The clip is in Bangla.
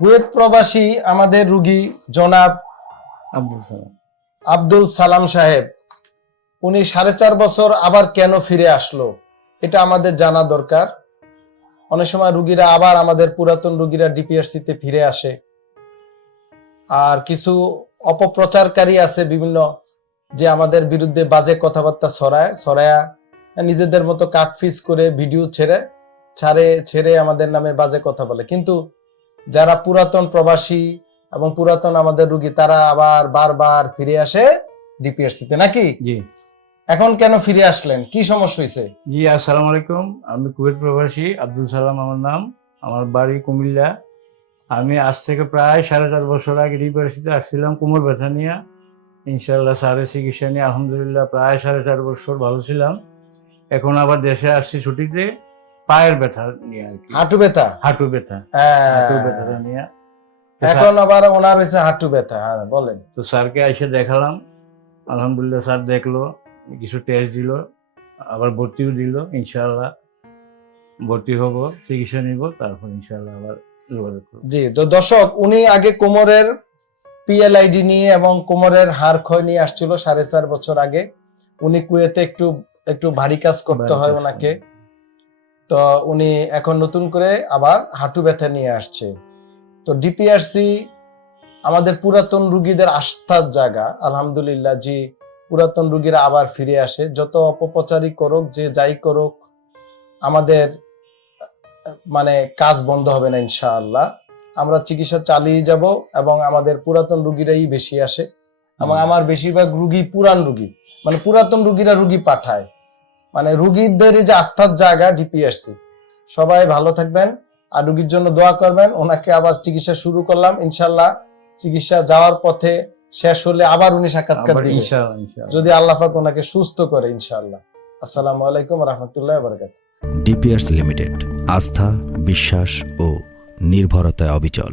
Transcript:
কুয়েত প্রবাসী আমাদের রুগী জনাব আব্দুল সালাম। আব্দুল সালাম সাহেব উনি সাড়ে চার বছর আবার কেন ফিরে আসলো? এটা আমাদের জানা দরকার। অনেক সময় রুগীরা আবার আমাদের পুরাতন রুগীরা ডিপিআরসি তে ফিরে আসে। আর কিছু অপপ্রচারকারী আছে বিভিন্ন যে আমাদের বিরুদ্ধে বাজে কথাবার্তা ছড়ায় ছড়ায়া নিজেদের মতো কাটফিস করে ভিডিও ছেড়ে ছাড়ে ছেড়ে আমাদের নামে বাজে কথা বলে। কিন্তু যারা পুরাতন প্রবাসী এবং পুরাতন আমাদের রুগী তারা আবার বারবার ফিরে আসে ডিপিআরসি তে নাকি? জি। এখন কেন ফিরে আসলেন? কি সমস্যা হয়েছে জি আসসালামু আলাইকুম। আমি কুয়েত প্রবাসী আব্দুল সালাম আমার নাম। আমার বাড়ি কুমিল্লা। আমি আজ থেকে প্রায় সাড়ে চার বছর আগে ইউনিভার্সিটিতে আসছিলাম কোমর ব্যথা নিয়ে। ইনশাল্লাহ স্যারের চিকিৎসা নিয়ে আলহামদুলিল্লাহ প্রায় সাড়ে চার বছর ভালো ছিলাম। এখন আবার দেশে আসছি ছুটিতে। পায়ের ব্যথা নিয়ে আর কি। হাঁটু ব্যথা? হাঁটু ব্যথা। হ্যাঁ। হাঁটু ব্যথাটা নিয়ে। এখন আবার ওনার হয়েছে হাঁটু ব্যথা হ্যাঁ বলেন। তো স্যারকে এসে দেখালাম। আলহামদুলিল্লাহ স্যার দেখল কিছু টেস্ট দিল আবার ভর্তিও দিল ইনশাআল্লাহ। ভর্তি হব চিকিৎসা নিব তারপর ইনশাআল্লাহ আবার যোগাযোগ করব। জি তো দর্শক উনি আগে কোমরের পিএলআইডি নিয়ে এবং কোমরের হাড় ক্ষয় নিয়ে আসছিল সাড়ে চার বছর আগে। উনি কুয়েতে একটু একটু ভারী কাজ করতে হয় ওনাকে। তো উনি এখন নতুন করে আবার হাঁটু ব্যথা নিয়ে আসছে। তো ডিপিআরসি আমাদের পুরাতন রুগীদের আস্থার জায়গা আলহামদুলিল্লাহ জি পুরাতন রুগীরা আবার ফিরে আসে। যত অপপ্রচারই করুক যে যাই করুক আমাদের মানে কাজ বন্ধ হবে না ইনশাআল্লাহ। আমরা চিকিৎসা চালিয়ে যাব এবং আমাদের পুরাতন রুগীরাই বেশি আসে। এবং আমার বেশিরভাগ রুগী পুরান রুগী মানে পুরাতন রুগীরা রুগী পাঠায়। মানে রুগীদের যে আস্থার জায়গা ডিপিএসসি সবাই ভালো থাকবেন আর রুগীর জন্য দোয়া করবেন। ওনাকে আবার চিকিৎসা শুরু করলাম ইনশাল্লাহ চিকিৎসা যাওয়ার পথে শেষ হলে আবার উনি সাক্ষাৎকার দিবেন যদি আল্লাহ পাক ওনাকে সুস্থ করে ইনশাআল্লাহ। আসসালামু আলাইকুম রহমতুল্লাহ বারকাত ডিপিআরস লিমিটেড আস্থা বিশ্বাস ও নির্ভরতায় অবিচল।